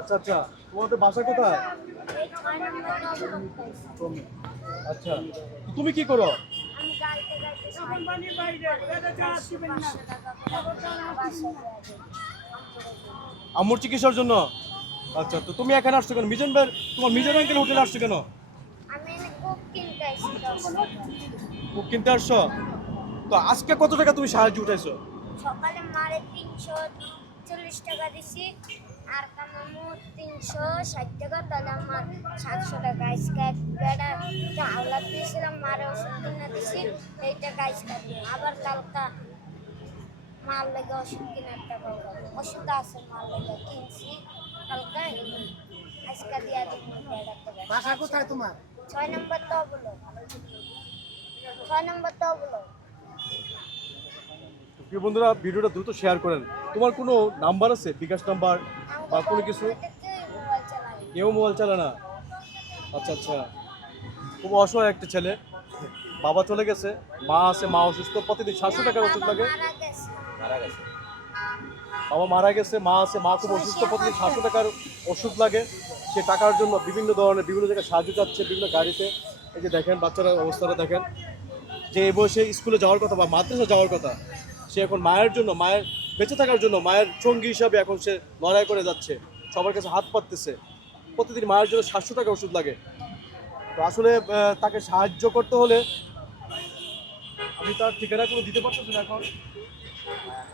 আচ্ছা আচ্ছা, তোমাদের বাসা কোথায়? এই 6 নম্বর নবরত্ন। আচ্ছা, তো তুমি কি করো? আমি গাড়িতে গাড়িতে বাসায় আম্মুর চিকিৎসার জন্য। আচ্ছা, তো তুমি এখানে আসছো কেন? মিজান ভাই, তোমার মিজান আঙ্কেল হোটেলে আসছো কেন? আমি এনে কোক কিনতে আসছি 10 টাকা। বুক কিনতে আসছো? তো আজকে কত টাকা তুমি সাহায্য উঠাইছো? সকালে মারে 340 টাকা দিছি আর কামামু 360 টাকা, তাহলে আমার 700 টাকা। আজকে বেড়া চাউলা দিয়েছিলাম, মারে ওষুধ কিনে দিছি, এই টাকা আজকে দিই। আবার কালকা মাল লেগে ওষুধ কেনার টাকা ওষুধ আছে, মাল লেগে কিনছি কালকা, আজকে দিয়া দিব বেড়াতে। বাসা কোথায় তোমার? 6 নম্বর তো বলো, 6 নম্বর তো বলো। তো প্রিয় বন্ধুরা, ভিডিওটা দ্রুত শেয়ার করেন। তোমার কোনো নাম্বার আছে, বিকাশ নাম্বার বা কোনো কিছু? কেউ মোবাইল চালায় না। আচ্ছা আচ্ছা, খুব অসহায় একটা ছেলে। বাবা চলে গেছে, মা আছে, মা অসুস্থ, প্রতিদিন 700 টাকার ওষুধ লাগে। বাবা মারা গেছে, মা আছে, মা খুব অসুস্থ, প্রতিদিন 700 টাকার ওষুধ লাগে। সে টাকার জন্য বিভিন্ন ধরনের বিভিন্ন জায়গায় সাহায্য চাচ্ছে, বিভিন্ন গাড়িতে। এই যে দেখেন বাচ্চারা অবস্থাটা দেখেন, যে এই বয়সে স্কুলে যাওয়ার কথা বা মাদ্রাসা যাওয়ার কথা, সে এখন মায়ের জন্য, মায়ের বেঁচে থাকার জন্য মায়ের সঙ্গী হিসাবে এখন সে লড়াই করে যাচ্ছে, সবার কাছে হাত পাততেছে। প্রতিদিন মায়ের জন্য 700 টাকা ওষুধ লাগে। তো আসলে তাকে সাহায্য করতে হলে আমি তার ঠিকানা কোনো দিতে পারতেছি না এখন।